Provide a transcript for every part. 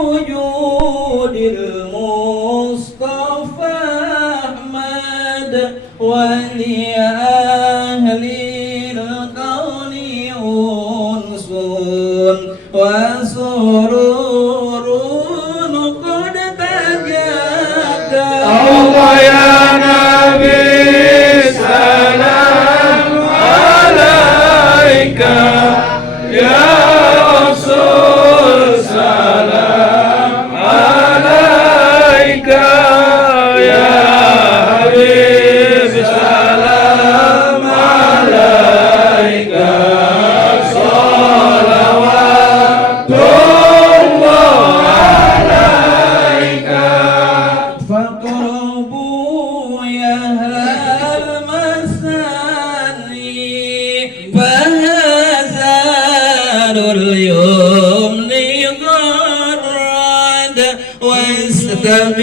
بوجود المصطفى أحمد ولأهل الكون أنس وسرور قد تجدد. الله يا نبي سلام عليك، يا رسول سلام عليك، يا حبيب سلام عليك، صلوات الله عليك. فاقربوا يا أهل المساني فهذا اليمن غرد واستبيعوا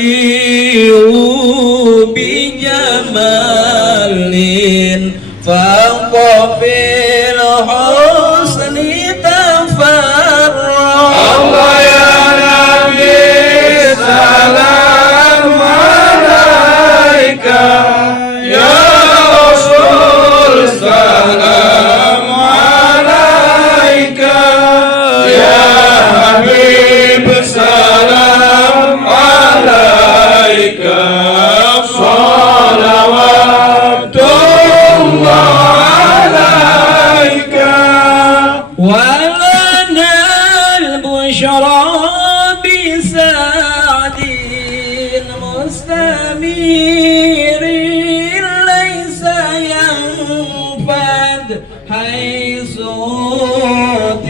بجمال فوق في الحسن تفرد. الله يا نبي سلام عليك، يا رسول سلام عليك، يا حبيب سلام عليك، صلوات الله عليك. ولنا البشرى بسعد مستمير ليس ينفد حيث أوتينا